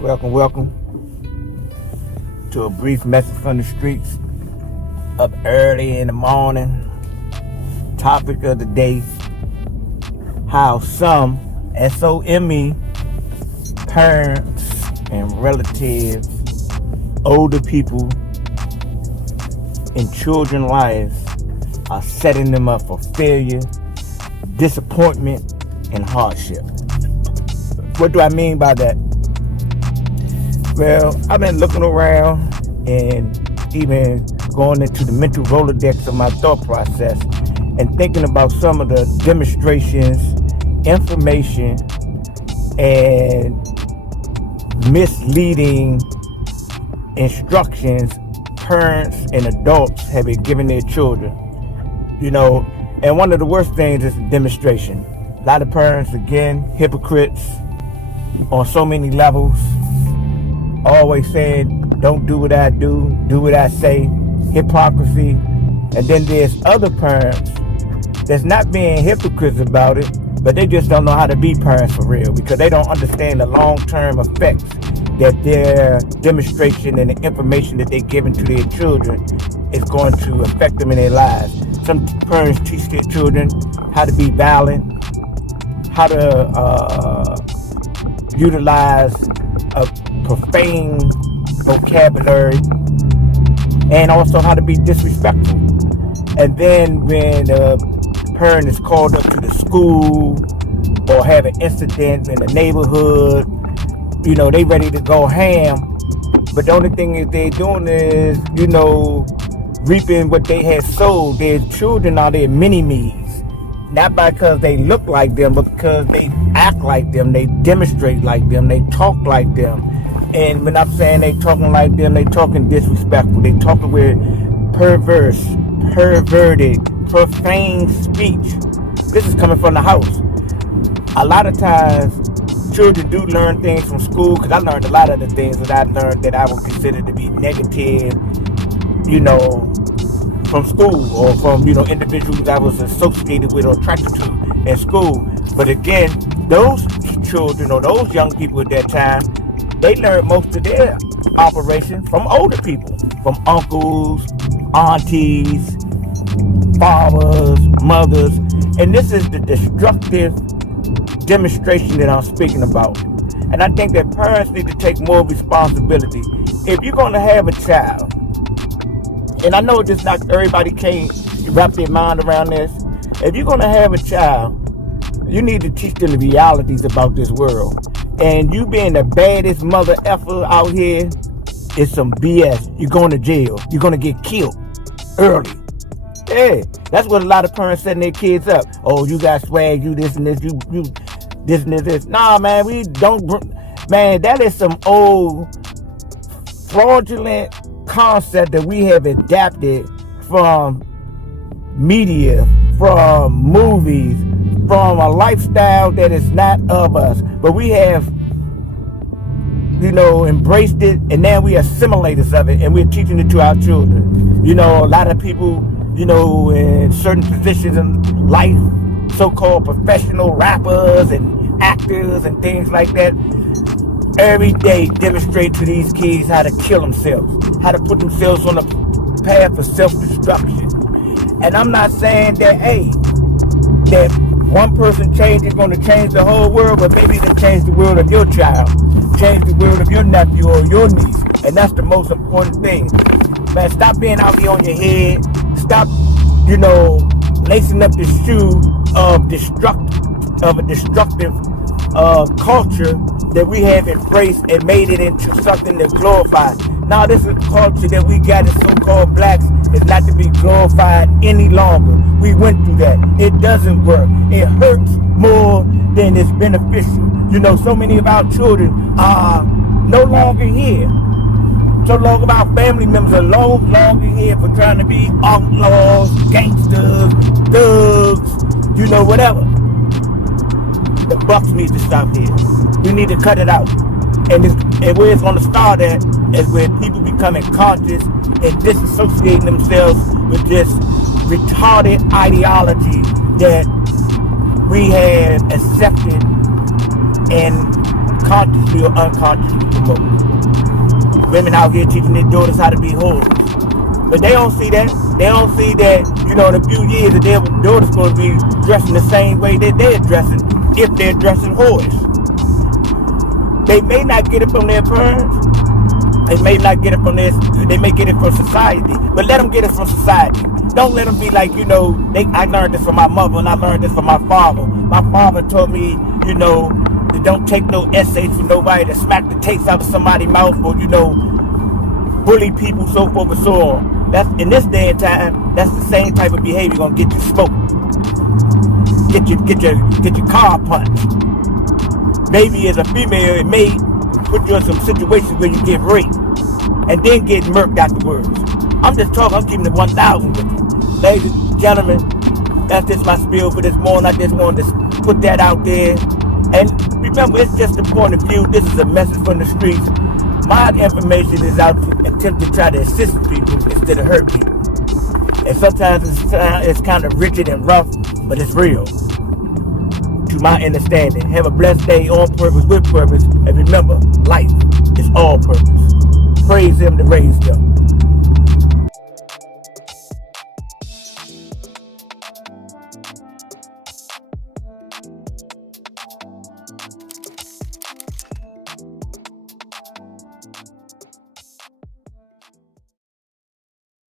Welcome to a brief message from the streets. Up early in the morning. Topic of the day: how some SOME parents and relatives, older people in children's lives, are setting them up for failure, disappointment, and hardship. What do I mean by that? Well, I've been looking around and even going into the mental Rolodex of my thought process and thinking about some of the demonstrations, information, and misleading instructions parents and adults have been giving their children. And one of the worst things is the demonstration. A lot of parents, again, hypocrites on so many levels, always saying, don't do what I do, do what I say, hypocrisy. And then there's other parents that's not being hypocrites about it, but they just don't know how to be parents for real because they don't understand the long-term effects that their demonstration and the information that they're giving to their children is going to affect them in their lives. Some parents teach their children how to be violent, how to utilize a profane vocabulary, and also how to be disrespectful. And then when the parent is called up to the school or have an incident in the neighborhood, they ready to go ham. But the only thing that they're doing is, reaping what they had sowed. Their children are their mini-me's. Not because they look like them, but because they act like them, they demonstrate like them, they talk like them. And when I'm saying they talking like them, they talking disrespectful. They talking with perverse, perverted, profane speech. This is coming from the house. A lot of times, children do learn things from school, because I learned a lot of the things that I learned that I would consider to be negative, from school or from, individuals I was associated with or attracted to in school. But again, those children or those young people at that time, they learned most of their operation from older people, from uncles, aunties, fathers, mothers. And this is the destructive demonstration that I'm speaking about. And I think that parents need to take more responsibility. If you're going to have a child, and I know just not everybody can't wrap their mind around this. If you're going to have a child, you need to teach them the realities about this world. And you being the baddest mother effer out here is some BS. You're going to jail. You're going to get killed early. Yeah, that's what a lot of parents setting their kids up. Oh, you got swag, you this and this, you this and this. Nah, man, we don't. Man, that is some old fraudulent concept that we have adapted from media, from movies, from a lifestyle that is not of us, but we have embraced it, and now we are assimilators of it, and we're teaching it to our children. A lot of people in certain positions in life, so-called professional rappers and actors and things like that, every day demonstrate to these kids how to kill themselves, how to put themselves on a path of self-destruction. And I'm not saying that, that one person change is going to change the whole world, but maybe it'll change the world of your child, change the world of your nephew or your niece. And that's the most important thing. Man, stop being out here on your head. Stop, lacing up the shoe of a destructive culture that we have embraced and made it into something that's glorified. Now this is a culture that we got as so-called blacks is not to be glorified any longer. We went through that. It doesn't work. It hurts more than it's beneficial. So many of our children are no longer here. So long of our family members are no longer here for trying to be outlaws, gangsters, thugs, whatever. The bucks need to stop here. We need to cut it out. And where it's going to start at is where people becoming conscious and disassociating themselves with this retarded ideology that we have accepted and conscious consciously or unconsciously promoting. Women out here teaching their daughters how to be whores. But they don't see that. They don't see that, in a few years that their daughters going to be dressing the same way that they're dressing if they're dressing whores. They may not get it from their parents. They may not get it from they may get it from society. But let them get it from society. Don't let them be like, I learned this from my mother and I learned this from my father. My father taught me, to don't take no essays from nobody, to smack the taste out of somebody's mouth or, bully people, so forth and so on. That's in this day and time. That's the same type of behavior gonna get you smoked, get your car punched. Maybe as a female, it may put you in some situations where you get raped and then get murked afterwards. I'm just talking. I'm keeping it 1,000 with you, ladies and gentlemen. That's just my spiel for this morning. I just wanted to put that out there. And remember, it's just a point of view. This is a message from the streets. My information is out to attempt to try to assist people instead of hurt people. And sometimes it's kind of rigid and rough, but it's real. To my understanding. Have a blessed day on purpose, with purpose. And remember, life is all purpose. Praise Him to raise them.